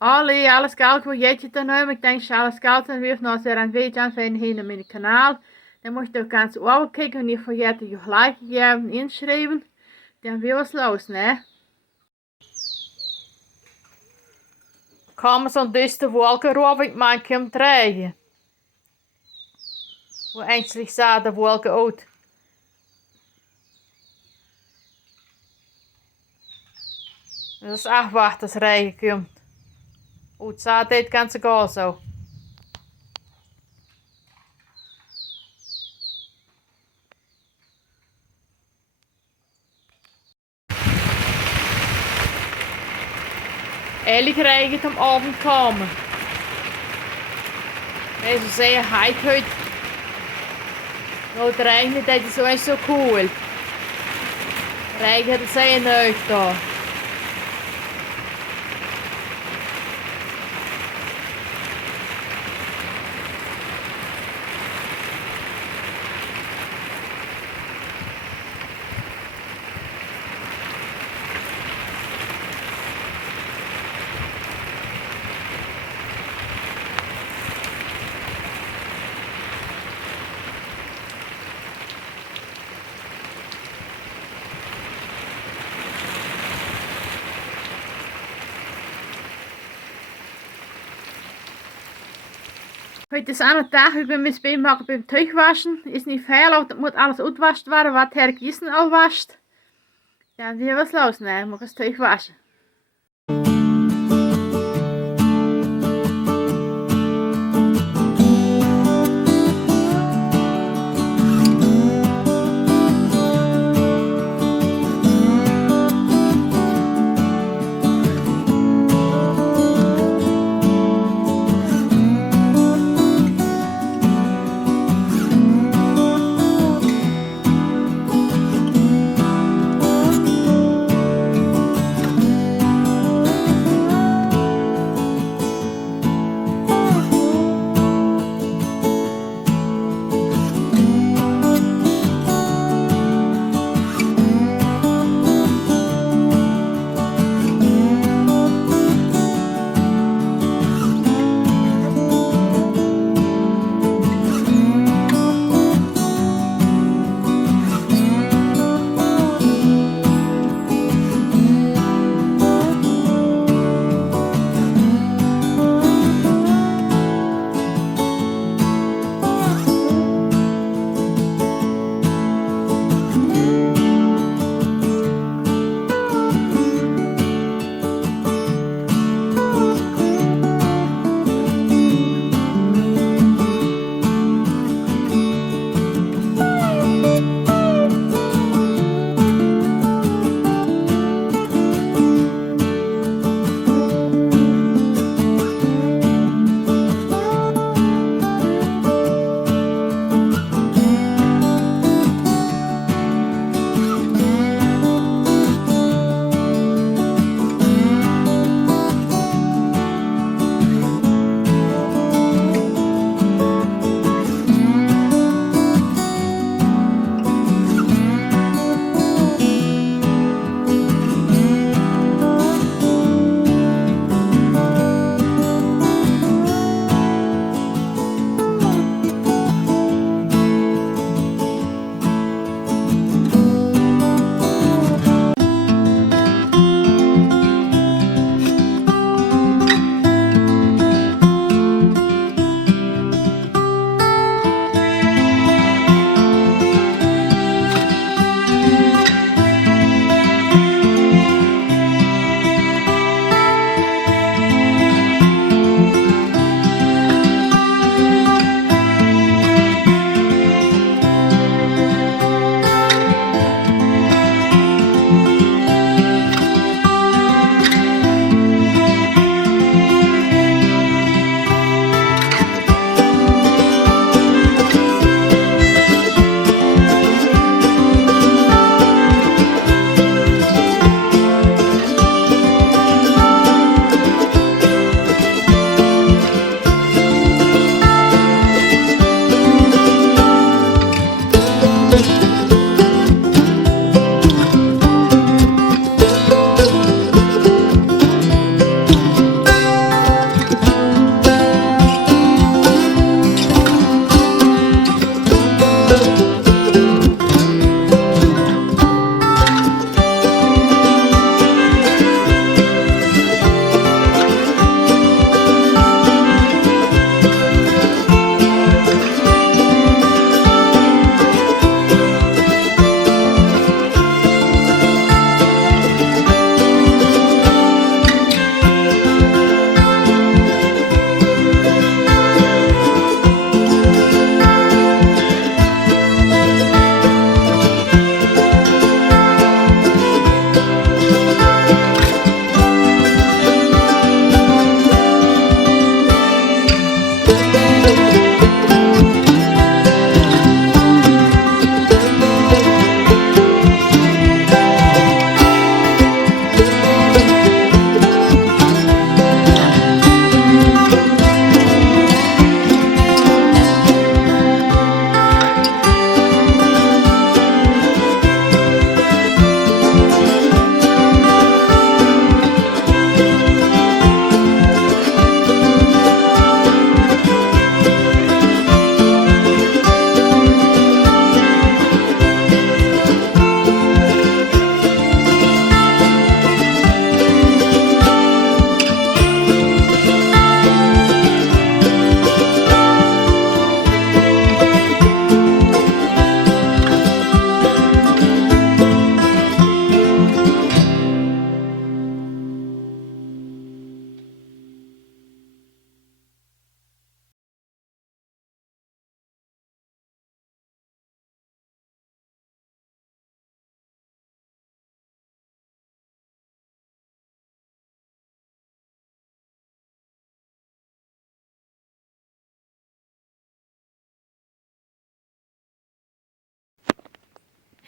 Alles koud wat je dan nu, ik denk alles koud en weer nog zeer aan weet aan zijn heen in mijn kanaal. Dan moet je ook ganz overkijken en niet vergeten je gelijk geven inschrijven. Dan weer was los, ne? Komen zo'n duiste wolken roof ik man kan krijgen. Hoe eindelijk zaten de wolken uit. Dus afwachten als regen komt. Uit zaterdag kan ze gaan zo. Eigenlijk regen het om avond komen. Mensen zeggen, hij heute. Nou, het regent, dat is zo zo cool. Regen, dat zijn nooit daar. Heute ist eine Tag, ich bin mit dem machen beim Tuchwaschen. Ist nicht viel, aber muss alles ausgewascht werden, was Herr Gießen auch wascht. Dann wir was los, ne? Muss das Tuch waschen.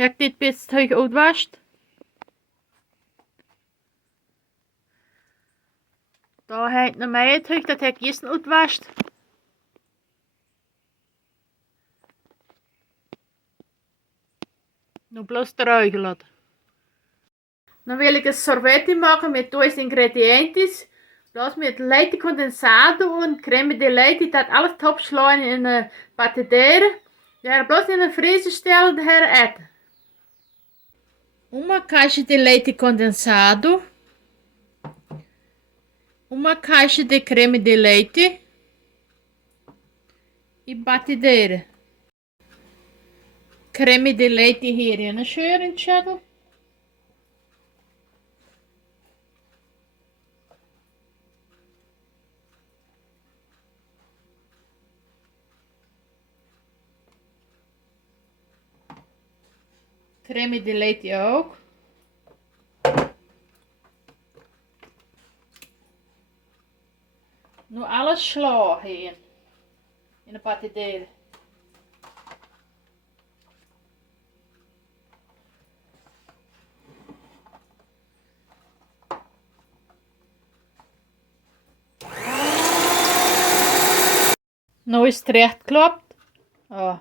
Heb ik dit beetje terug uitwascht. Daar heb ik nog meer terug, dat heb ik eerst uitwascht. Nu bloos eruit laten. Dan wil ik een sorvete maken met 2 ingrediënten. Dat met leite condensato en crème de leite. Dat alles opslaan in een batidere. Ja, bloos in de vriezer stellen en eten. Uma caixa de leite condensado. Uma caixa de creme de leite. E batidere. Creme de leite hierin scheuren, chattel. Creme de leite ook. Nu alles sla heen. In de batidere. Nu is het recht klopt. Oh.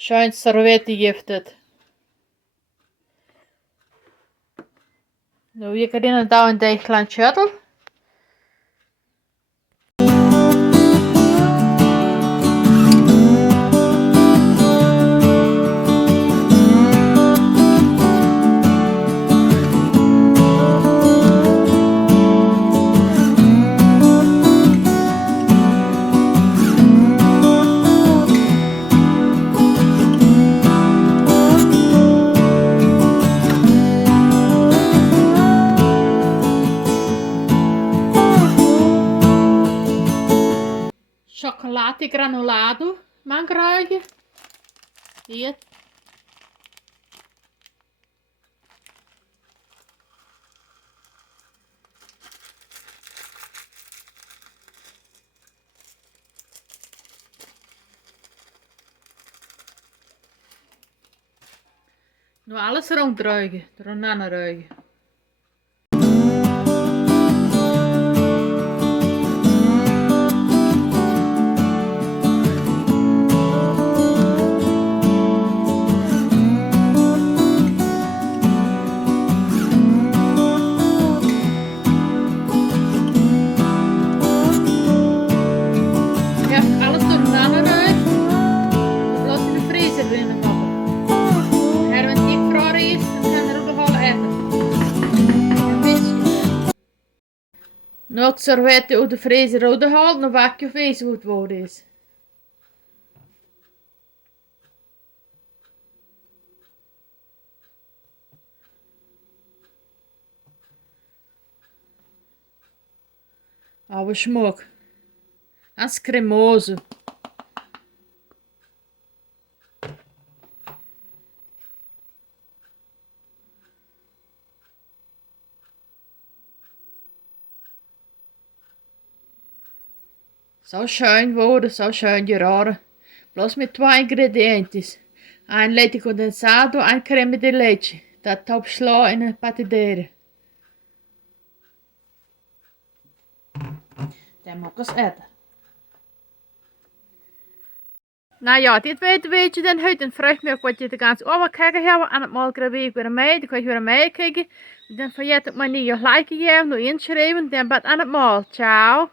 Schön Sorvete giftet. Nu je kan in daar een deegland shuttle. Chocolate granulado, mangrove. Hier. Nu alles rondruigen, eronder ruigen. Nu het sorvete uit de vriezer uitgehaald, dan waak je vlees hoe het worden is. Oude smaak. Dat is cremoso. Zo schön worden, zo schön geraden. Bloß mit 2 ingrediënten. Ein leite condensado, ein creme de leche. Dat opsla in een batidere. Dan mag ik eten. Nou ja, dit weet je dan uit en vraag me ook wat je de kans overkijken hebben. En het morgen weer weer mee, dan kan je weer meekijken. Dan vergeet het maar niet je like geven, nog inschrijven. Dan bad aan het maal. Ciao.